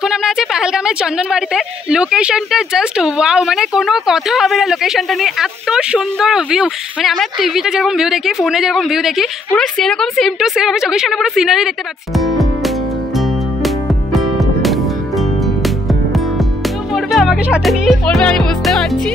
এখন আমরা আছি পেহেলগামের চন্দনবাড়িতে। লোকেশনটা জাস্ট ওয়াও, মানে কোনো কথা হবে না লোকেশনটা নিয়ে। এত সুন্দর ভিউ, মানে আমরা টিভিতে যেরকম ভিউ দেখি, ফোনে যেরকম ভিউ দেখি, পুরো সেরকম সেম টু সেম আমি চোখের সামনে পুরো সিনারি দেখতে পাচ্ছি। পড়বে আমাকে সাথে নিয়ে পড়বে, আমি বুঝতে পারছি।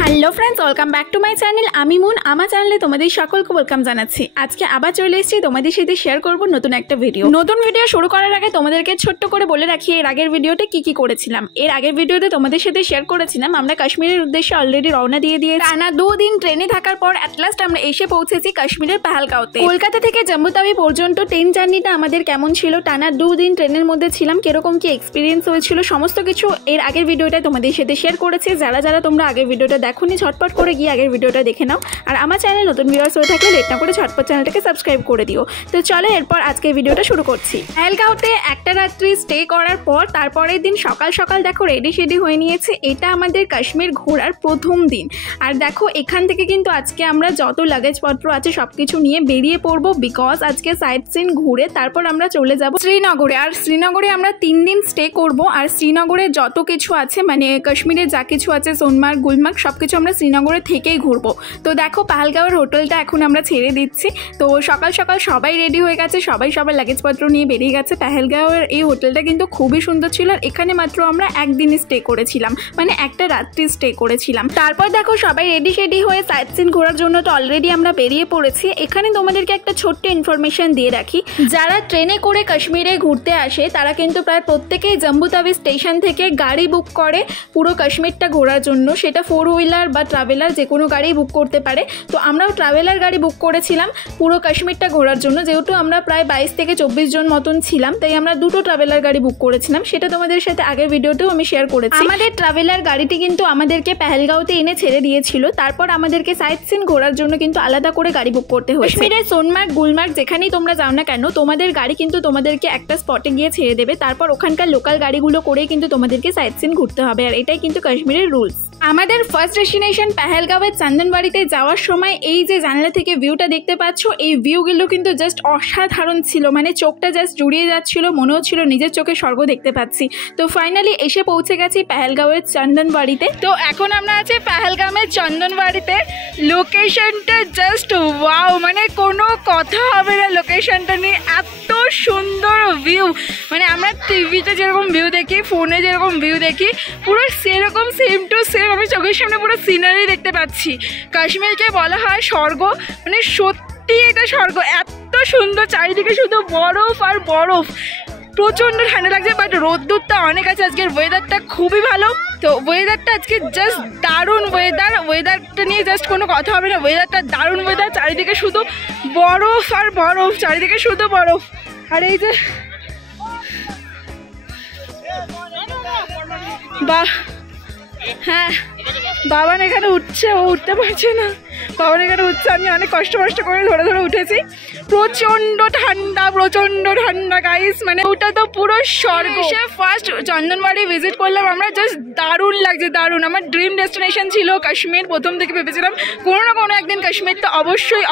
Hello friends, welcome back to my channel. আমি মুন। আমার চ্যানেলে তোমাদের সকলকে ওয়েলকাম জানাচ্ছি। আজকে আবার চলে এসেছি তোমাদের সাথে শেয়ার করব নতুন একটা ভিডিও। নতুন ভিডিও শুরু করার আগে তোমাদেরকে ছোট্ট করে বলে রাখি এর আগের ভিডিওতে কি করেছিলাম। এর আগের ভিডিওতে তোমাদের সাথে শেয়ার করেছিলাম আমরা কাশ্মীরের উদ্দেশ্যে অলরেডি রওনা দিয়ে দিয়েছি। টানা 2 দিন ট্রেনে থাকার পর অ্যাট লাস্ট আমরা এসে পৌঁছেছি কাশ্মীরের পেহেলগাঁওতে। কলকাতা থেকে জম্মু তাওয়ি পর্যন্ত ট্রেন জার্নিটা আমাদের কেমন ছিল, টানা 2 দিন ট্রেনের মধ্যে ছিলাম, কিরকম কি এক্সপিরিয়েন্স হয়েছিল, সমস্ত কিছু এর আগের ভিডিওটা তোমাদের সাথে শেয়ার করেছি। যারা তোমরা আগের ভিডিওটা দেখোনি ঝটপট করে গিয়ে আগের ভিডিওটা দেখে নাও। আর আমার চ্যানেল নতুন ভিউয়ার্স হয়ে থাকলে লেট না করে ঝটপট চ্যানেলটাকে সাবস্ক্রাইব করে দিও। তো চলো এরপর আজকের ভিডিওটা শুরু করছি। পেহেলগাঁওতে একটা রাত্রি স্টে করার পর তারপরের দিন সকাল সকাল দেখো রেডি হয়ে নিয়েছে। এটা আমাদের কাশ্মীর ঘোরার প্রথম দিন। আর দেখো এখান থেকে কিন্তু আজকে আমরা যত লাগেজপত্র আছে সব কিছু নিয়ে বেরিয়ে পড়বো, বিকজ আজকে সাইট সিন ঘুরে তারপর আমরা চলে যাব শ্রীনগরে। আর শ্রীনগরে আমরা 3 দিন স্টে করব। আর শ্রীনগরে যত কিছু আছে, মানে কাশ্মীরে যা কিছু আছে, সোনমার্গ গুলমার্গ সব কিছু আমরা শ্রীনগরে থেকেই ঘুরবো। তো দেখো পেহেলগাঁওয়ের হোটেলটা এখন আমরা ছেড়ে দিচ্ছি। তো সকাল সকাল সবাই রেডি হয়ে গেছে, সবাই সবার লাগেজপত্র নিয়ে বেরিয়ে গেছে। পেহেলগাঁওয়ের এই হোটেলটা কিন্তু খুবই সুন্দর ছিল। আর এখানে মাত্র আমরা একদিনই স্টে করেছিলাম, মানে একটা রাত্রি স্টে করেছিলাম। তারপর দেখো সবাই রেডি হয়ে সাইট সিন ঘোরার জন্য তো অলরেডি আমরা বেরিয়ে পড়েছি। এখানে তোমাদেরকে একটা ছোট্ট ইনফরমেশন দিয়ে রাখি, যারা ট্রেনে করে কাশ্মীরে ঘুরতে আসে তারা কিন্তু প্রায় প্রত্যেকেই জম্মু তাওয়ি স্টেশন থেকে গাড়ি বুক করে পুরো কাশ্মীরটা ঘোরার জন্য। সেটা 4 হুইলার বা ট্রাভেলার যে কোনো গাড়ি বুক করতে পারে। তো আমরাও ট্রাভেলার গাড়ি বুক করেছিলাম পুরো কাশ্মীরটা ঘোরার জন্য। যেহেতু আমরা প্রায় 22 থেকে 24 জন মতন ছিলাম, তাই আমরা 2টো ট্রাভেলার গাড়ি বুক করেছিলাম। সেটা তোমাদের সাথে আগের ভিডিওতেও আমি শেয়ার করেছি। আমাদের ট্রাভেলার গাড়িটি কিন্তু আমাদেরকে পেহেলগাঁওতে এনে ছেড়ে দিয়েছিল। তারপর আমাদেরকে সাইট সিন ঘোরার জন্য কিন্তু আলাদা করে গাড়ি বুক করতে হয়েছে। কাশ্মীরের সোনমার্গ গুলমার্গ যেখানেই তোমরা যাও না কেন, তোমাদের গাড়ি কিন্তু তোমাদেরকে একটা স্পটে গিয়ে ছেড়ে দেবে। তারপর ওখানকার লোকাল গাড়িগুলো করেই কিন্তু তোমাদেরকে সাইট সিন ঘুরতে হবে। আর এটাই কিন্তু কাশ্মীরের রুলস। আমাদের ফার্স্ট ডেস্টিনেশন পেহেলগাঁওয়ের চন্দনবাড়িতে যাওয়ার সময় এই যে জানালা থেকে ভিউটা দেখতে পাচ্ছ, এই ভিউগুলো কিন্তু জাস্ট অসাধারণ ছিল। মানে চোখটা জাস্ট জুড়িয়ে যাচ্ছিল, মনে হচ্ছিল নিজের চোখে স্বর্গ দেখতে পাচ্ছি। তো ফাইনালি এসে পৌঁছে গেছি পেহেলগাঁওয়ের চন্দনবাড়িতে। তো এখন আমরা আছি পেহেলগাঁওয়ের চন্দনবাড়িতে। লোকেশনটা জাস্ট ওয়াও, মানে কোনো কথা হবে না লোকেশনটা নিয়ে। এত সুন্দর ভিউ, মানে আমরা টিভিতে যেরকম ভিউ দেখি, ফোনে যেরকম ভিউ দেখি, পুরো সেরকম সেম টু সেম আমি চোখের সামনে পুরো সিনারি দেখতে পাচ্ছি। কাশ্মীরকে বলা হয় স্বর্গ, মানে সত্যি এটা স্বর্গ। এত সুন্দর, চারিদিকে শুধু বরফ আর বরফ। প্রচণ্ড ঠান্ডা লাগছে, বাট রোদ্দুরটা অনেক আছে। আজকের ওয়েদারটা খুবই ভালো। তো ওয়েদারটা আজকে জাস্ট দারুণ ওয়েদার। ওয়েদারটা নিয়ে জাস্ট কোনো কথা হবে না, ওয়েদারটা দারুণ ওয়েদার। চারিদিকে শুধু বরফ আর বরফ, চারিদিকে শুধু বরফ। আর এই যে হ্যাঁ, বাবান এখানে উঠছে, ও উঠতে পারছে না। বাবান এখানে উঠছে, আমি অনেক কষ্ট করে ধরে উঠেছি। প্রচণ্ড ঠান্ডা গাইস, মানে ওটা তো পুরো স্বর্গ। ফার্স্ট চন্দনবাড়ি ভিজিট করলাম আমরা, জাস্ট দারুণ লাগছে, দারুণ। আমার ড্রিম ডেস্টিনেশন ছিল কাশ্মীর। প্রথম থেকে ভেবেছিলাম কোনো না কোনো একদিন কাশ্মীর তো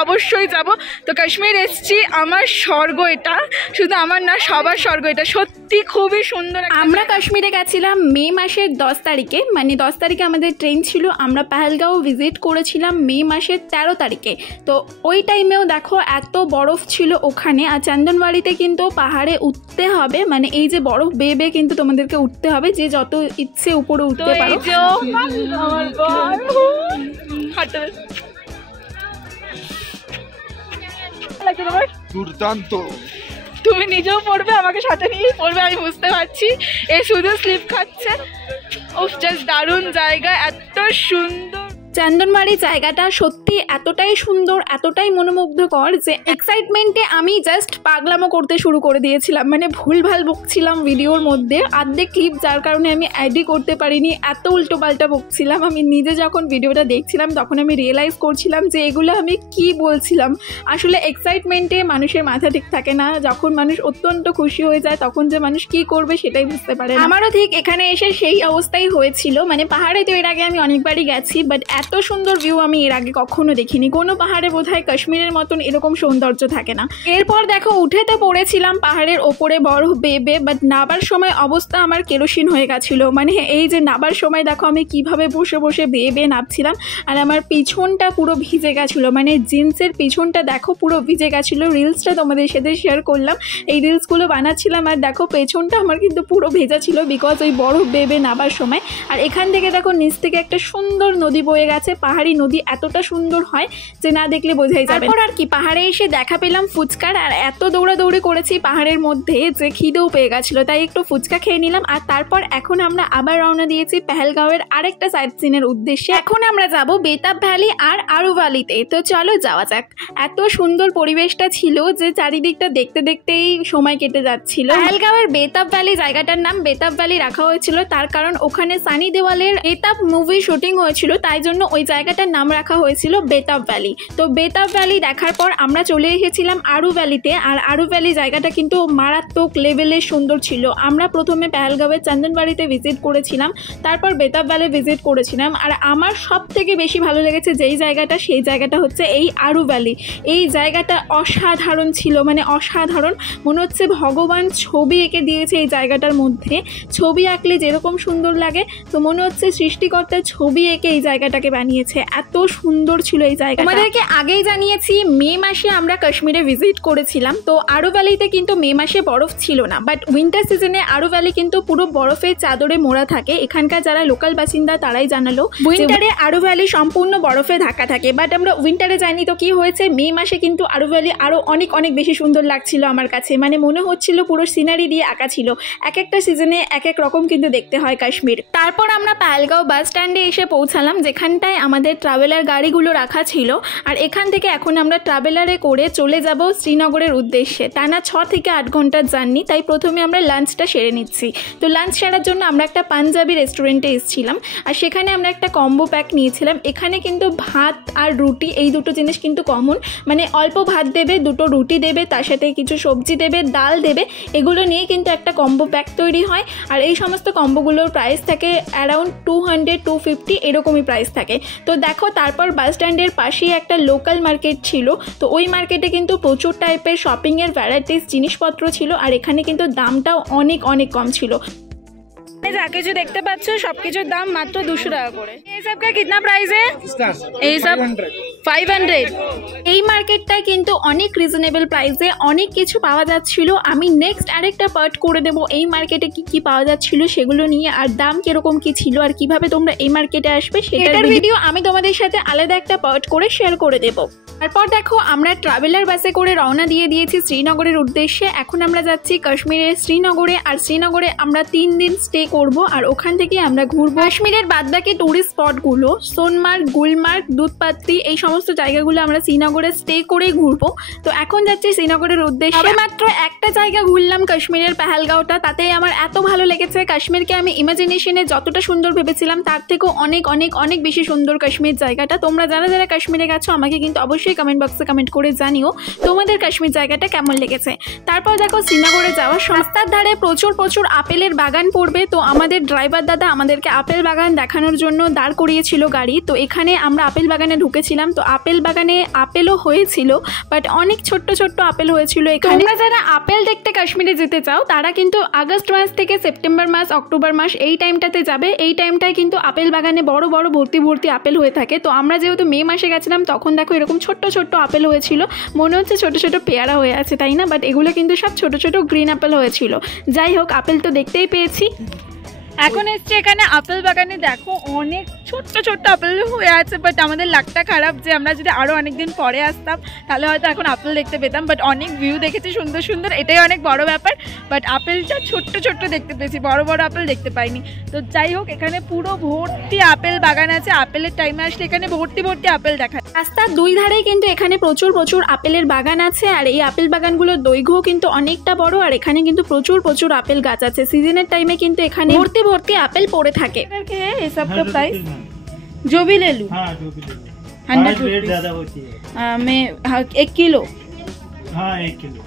অবশ্যই যাব। তো কাশ্মীর এসছি, আমার স্বর্গ এটা। শুধু আমার না, সবার স্বর্গ এটা। সত্যি খুবই সুন্দর। আমরা কাশ্মীরে গেছিলাম মে মাসের 10 তারিখে, মানে 10 তারিখে আমাদের ট্রেন ছিল। আমরা পেহেলগাঁও ভিজিট করেছিলাম মে মাসের 13 তারিখে। তো ওই টাইমেও দেখো এত বরফ ছিল ওখানে। আর চন্দনবাড়িতে কিন্তু পাহাড়ে উঠতে হবে, মানে এই যে বরফ বেয়ে কিন্তু তোমাদেরকে উঠতে হবে, যে যত ইচ্ছে উপরে উঠতে পারো। দুর্দান্ত। তুমি নিজেও পড়বে, আমাকে সাথে নিয়ে পড়বে, আমি বুঝতে পারছি। এই শুধু স্লিপ খাচ্ছে। ও জাস্ট দারুণ জায়গা, এত সুন্দর। চন্দনবাড়ি জায়গাটা সত্যি এতটাই সুন্দর, এতটাই মনোমুগ্ধকর যে এক্সাইটমেন্টে আমি জাস্ট পাগলামো করতে শুরু করে দিয়েছিলাম। মানে ভুলভাল বকছিলাম ভিডিওর মধ্যে, আর্ধেক ক্লিপ যার কারণে আমি অ্যাডই করতে পারিনি। এত উল্টোপাল্টা বকছিলাম। আমি নিজে যখন ভিডিওটা দেখছিলাম তখন আমি রিয়েলাইজ করছিলাম যে এগুলো আমি কি বলছিলাম। আসলে এক্সাইটমেন্টে মানুষের মাথা ঠিক থাকে না। যখন মানুষ অত্যন্ত খুশি হয়ে যায় তখন যে মানুষ কি করবে সেটাই বুঝতে পারে। আমারও ঠিক এখানে এসে সেই অবস্থাই হয়েছিল। মানে পাহাড়ে তো এর আগে আমি অনেকবারই গেছি, বাট এত সুন্দর ভিউ আমি এর আগে কখনো দেখিনি। কোনো পাহাড়ে বোধহয় কাশ্মীরের মতন এরকম সৌন্দর্য থাকে না। এরপর দেখো উঠে তো পড়েছিলাম পাহাড়ের ওপরে বরফ বেয়ে, বাট নাবার সময় অবস্থা আমার কেরোসিন হয়ে গেছিলো। মানে এই যে নাবার সময় দেখো আমি কিভাবে বসে বসে বেয়ে নাবছিলাম, আর আমার পিছনটা পুরো ভিজে গেছিলো, মানে জিন্সের পিছনটা দেখো পুরো ভিজে গেছিলো। রিলসটা তোমাদের সাথে শেয়ার করলাম, এই রিলসগুলো বানাচ্ছিলাম, আর দেখো পেছনটা আমার কিন্তু পুরো ভেজা ছিল বিকজ ওই বরফ বেয়ে নাবার সময়। আর এখান থেকে দেখো নিচ থেকে একটা সুন্দর নদী বয়ে গেছে। পাহাড়ি নদী এতটা সুন্দর হয় যে না দেখলে বোঝাই যাবে। তারপর আর কি পাহাড়ে এসে দেখা পেলাম ফুচকার, আর এত দৌড়াদৌড়ি করেছি পাহাড়ের মধ্যে যে খিদেও পেয়ে গেছিলো, তাই একটু ফুচকা খেয়ে নিলাম। আর তারপর এখন আমরা আবার রওনা দিয়েছি পেহেলগাঁওয়ের আরেকটা সাইট সিনের উদ্দেশ্যে। এখন আমরা যাব বেতাব ভ্যালি আর আরু ভ্যালিতে। তো চলো যাওয়া যাক। এত সুন্দর পরিবেশটা ছিল যে চারিদিকটা দেখতে দেখতেই সময় কেটে যাচ্ছিল। পেহেলগাঁওয়ের বেতাব ভ্যালি জায়গাটার নাম বেতাব ভ্যালি রাখা হয়েছিল, তার কারণ ওখানে সানি দেওয়ালের বেতাব মুভি শুটিং হয়েছিল, তাই জন্য ওই জায়গাটার নাম রাখা হয়েছিল বেতাব ভ্যালি। তো বেতাব ভ্যালি দেখার পর আমরা চলে এসেছিলাম আরু ভ্যালিতে। আর আরু ভ্যালি জায়গাটা কিন্তু মারাত্মক লেভেলের সুন্দর ছিল। আমরা প্রথমে পেহেলগাঁওয়ের চন্দনবাড়িতে ভিজিট করেছিলাম, তারপর বেতাব ভ্যালি ভিজিট করেছিলাম। আর আমার সব থেকে বেশি ভালো লেগেছে যেই জায়গাটা, সেই জায়গাটা হচ্ছে এই আরু ভ্যালি। এই জায়গাটা অসাধারণ ছিল, মানে অসাধারণ। মনে হচ্ছে ভগবান ছবি এঁকে দিয়েছে এই জায়গাটার মধ্যে। ছবি আঁকলে যেরকম সুন্দর লাগে, তো মনে হচ্ছে সৃষ্টিকর্তা ছবি এঁকে এই জায়গাটাকে বানিয়েছে। এত সুন্দর ছিল এই জায়গা। আমাদেরকে আগেই জানিয়েছি মে মাসে আমরা কাশ্মীরে ভিজিট করেছিলাম, তো আরু ভ্যালিতে কিন্তু মে মাসে বরফ ছিল না, বাট উইন্টার সিজনে আরু ভ্যালি কিন্তু পুরো বরফের চাদরে মোড়া থাকে। এখানকার যারা লোকাল বাসিন্দা তারাই জানালো উইন্টারে আরু ভ্যালি সম্পূর্ণ বরফে ঢাকা থাকে। বাট আমরা উইন্টারে যাইনি, তো কি হয়েছে মে মাসে কিন্তু আরু ভ্যালি আরো অনেক অনেক বেশি সুন্দর লাগছিল আমার কাছে। মানে মনে হচ্ছিল পুরো সিনারি দিয়ে আঁকা ছিল। এক একটা সিজনে এক এক রকম কিন্তু দেখতে হয় কাশ্মীর। তারপর আমরা পেহেলগাঁও বাস স্ট্যান্ডে এসে পৌঁছালাম, যেখানটায় আমাদের ট্রাভেলার গাড়িগুলো রাখা ছিল। আর এখান থেকে এখন আমরা ট্রাভেলারে করে চলে যাব শ্রীনগরের উদ্দেশ্যে। টানা 6 থেকে 8 ঘন্টার জার্নি, তাই প্রথমে আমরা লাঞ্চটা সেরে নিচ্ছি। তো লাঞ্চ সেরার জন্য আমরা একটা পাঞ্জাবি রেস্টুরেন্টে এসেছিলাম, আর সেখানে আমরা একটা কম্বো প্যাক নিয়েছিলাম। এখানে কিন্তু ভাত আর রুটি এই দুটো জিনিস কিন্তু কমন, মানে অল্প ভাত দেবে, 2টো রুটি দেবে, তার সাথে কিছু সবজি দেবে, ডাল দেবে, এগুলো নিয়ে কিন্তু একটা কম্বো প্যাক তৈরি হয়। আর এই সমস্ত কম্বোগুলোর প্রাইস থাকে অ্যারাউন্ড 200-250 এরকমই প্রাইস থাকে। তো দেখো তারপর বাস স্ট্যান্ডের পাশেই একটা লোকাল মার্কেট ছিল, তো ওই মার্কেটে কিন্তু প্রচুর টাইপের শপিংয়ের ভ্যারাইটিস জিনিসপত্র ছিল, আর এখানে কিন্তু দামটাও অনেক অনেক কম ছিল। যা কিছু দেখতে পাচ্ছ সবকিছুর দাম মাত্র 200 টাকা করে। এই সব কা কিতনা প্রাইস है? এই সব 500। এই মার্কেটটায় কিন্তু অনেক রিজনেবল প্রাইসে অনেক কিছু পাওয়া যাচ্ছিল। আমি নেক্সট আরেকটা পার্ট করে দেবো এই মার্কেটে কি কি পাওয়া যাচ্ছিল সেগুলো নিয়ে, আর দাম কিরকম কি ছিল, আর কিভাবে তোমরা এই মার্কেটে আসবে সেটার ভিডিও আমি তোমাদের সাথে আলাদা একটা পার্ট করে শেয়ার করে দেবো। তারপর দেখো আমরা ট্রাভেলার বাসে করে রওনা দিয়ে দিয়েছি শ্রীনগরের উদ্দেশ্যে। এখন আমরা যাচ্ছি কাশ্মীরের শ্রীনগরে, আর শ্রীনগরে আমরা 3 দিন স্টে করব, আর ওখান থেকে আমরা ঘুরবো কাশ্মীরের বাদবাকি টুরিস্ট স্পটগুলো, সোনমার্গ, গুলমার্গ, দুধপাত্রি, এই সমস্ত জায়গাগুলো আমরা শ্রীনগরে স্টে করেই ঘুরবো। তো এখন যাচ্ছি শ্রীনগরের উদ্দেশ্যে। মাত্র একটা জায়গা ঘুরলাম কাশ্মীরের পেহেলগাঁওটা, তাতেই আমার এত ভালো লেগেছে। কাশ্মীরকে আমি ইমাজিনেশনে যতটা সুন্দর ভেবেছিলাম তার থেকেও অনেক অনেক অনেক বেশি সুন্দর কাশ্মীর জায়গাটা। তোমরা যারা যারা কাশ্মীরে গেছো আমাকে কিন্তু অবশ্যই কমেন্ট বক্সে কমেন্ট করে জানিও তোমাদের কাশ্মীর জায়গাটা কেমন লেগেছে। তারপর দেখো শ্রীনগরে যাওয়ার রাস্তার ধারে প্রচুর প্রচুর আপেলের বাগান পড়বে, তো আমাদের ড্রাইভার দাদা আমাদেরকে আপেল বাগান দেখানোর জন্য দাঁড় করিয়েছিল গাড়ি। তো এখানে আমরা আপেল বাগানে ঢুকেছিলাম। তো আপেল বাগানে আপেলও হয়েছিল, বাট অনেক ছোট্ট ছোট্ট আপেল হয়েছিল এখানে। তোমরা যারা আপেল দেখতে কাশ্মীরে যেতে চাও তারা কিন্তু আগস্ট মাস থেকে সেপ্টেম্বর মাস, অক্টোবর মাস এই টাইমটাতে যাবে। এই টাইমটায় কিন্তু আপেল বাগানে বড় বড় ভর্তি ভর্তি আপেল হয়ে থাকে। তো আমরা যেহেতু মে মাসে গেছিলাম তখন দেখো এরকম ছোট্ট ছোট্ট আপেল হয়েছিল, মনে হচ্ছে ছোট ছোট পেয়ারা হয়ে আছে, তাই না? বাট এগুলো কিন্তু সব ছোট ছোট গ্রিন আপেল হয়েছিল। যাই হোক, আপেল তো দেখতেই পেয়েছি। এখন এসছে এখানে আপেল বাগানে, দেখো অনেক ছোট্ট ছোট্ট আপেল হয়ে আছে। বাট আমাদের লাকটা খারাপ যে আমরা যদি আরও অনেকদিন পরে আসতাম তাহলে হয়তো এখন আপেল দেখতে পেতাম। বাট অনেক ভিউ দেখেছি সুন্দর সুন্দর, এটাই অনেক বড় ব্যাপার। বাট আপেলটা ছোট্ট ছোট্ট দেখতে পেয়েছি, বড় বড় আপেল দেখতে পাইনি। তো যাই হোক, এখানে পুরো ভর্তি আপেল বাগান আছে। আপেলের টাইমে আসলে এখানে ভর্তি ভর্তি আপেল দেখা যায়। রাস্তার দুই ধারেই কিন্তু এখানে প্রচুর প্রচুর আপেলের বাগান আছে, আর এই আপেল বাগানগুলোর দৈর্ঘ্য কিন্তু অনেকটা বড়, আর এখানে কিন্তু প্রচুর প্রচুর আপেল গাছ আছে। সিজনের টাইমে কিন্তু এখানে ভর্তি ভর্তি আপেল পড়ে থাকে। এই সব का प्राइस जो भी ले लूं, हाँ जो भी ले लूं, 100 रेट ज्यादा होती है। मैं 1 किलो, हाँ 1 किलो।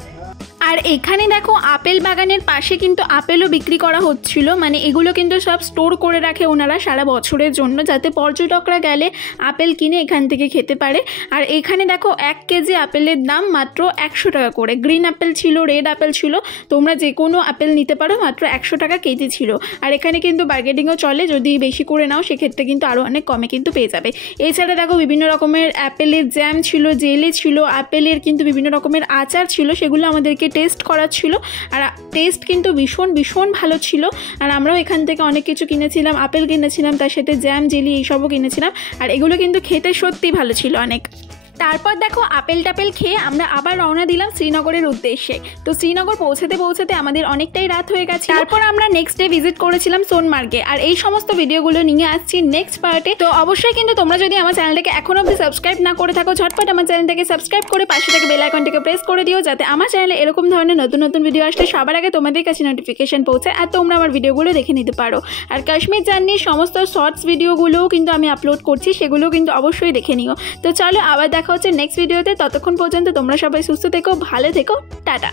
আর এখানে দেখো আপেল বাগানের পাশে কিন্তু আপেলও বিক্রি করা হচ্ছিল, মানে এগুলো কিন্তু সব স্টোর করে রাখে ওনারা সারা বছরের জন্য, যাতে পর্যটকরা গেলে আপেল কিনে এখান থেকে খেতে পারে। আর এখানে দেখো 1 কেজি আপেলের দাম মাত্র 100 টাকা করে। গ্রিন আপেল ছিল, রেড আপেল ছিল, তোমরা যে কোনো আপেল নিতে পারো, মাত্র 100 টাকা কেজি ছিল। আর এখানে কিন্তু বার্গেনিংও চলে, যদি বেশি করে নাও সেক্ষেত্রে কিন্তু আরও অনেক কমে কিন্তু পেয়ে যাবে। এছাড়া দেখো বিভিন্ন রকমের আপেলের জ্যাম ছিল, জেলি ছিল, আপেলের কিন্তু বিভিন্ন রকমের আচার ছিল, সেগুলো আমাদেরকে টেস্ট করাচ্ছিল। আর টেস্ট কিন্তু ভীষণ ভীষণ ভালো ছিল। আর আমরাও এখান থেকে অনেক কিছু কিনেছিলাম, আপেল কিনেছিলাম, তার সাথে জ্যাম, জেলি এইসবও কিনেছিলাম। আর এগুলো কিন্তু খেতে সত্যি ভালো ছিল অনেক। তারপর দেখো আপেল টাপেল খেয়ে আমরা আবার রওনা দিলাম শ্রীনগরের উদ্দেশ্যে। তো শ্রীনগর পৌঁছাতে পৌঁছাতে আমাদের অনেকটাই রাত হয়ে গেছে। তারপর আমরা নেক্সট ডে ভিজিট করেছিলাম সোনমার্গে। আর এই সমস্ত ভিডিওগুলো নিয়ে আসছি নেক্সট পার্টে। তো অবশ্যই কিন্তু তোমরা যদি আমার চ্যানেলটাকে এখনো অবধি সাবস্ক্রাইব না করে থাকো, ঝটপট আমার চ্যানেলটাকে সাবস্ক্রাইব করে পাশে থেকে বেল আইকনটাকে প্রেস করে দিও, যাতে আমার চ্যানেলে এরকম ধরনের নতুন নতুন ভিডিও আসলে সবার আগে তোমাদের কাছে নোটিফিকেশন পৌঁছায় আর তোমরা আমার ভিডিওগুলো দেখে নিতে পারো। আর কাশ্মীর জার্নির সমস্ত শর্টস ভিডিওগুলোও কিন্তু আমি আপলোড করছি, সেগুলোও কিন্তু অবশ্যই দেখে নিও। তো চলো আবার দেখা হচ্ছে নেক্সট ভিডিওতে। ততক্ষণ পর্যন্ত তোমরা সবাই সুস্থ থেকো, ভালো থেকো, টাটা।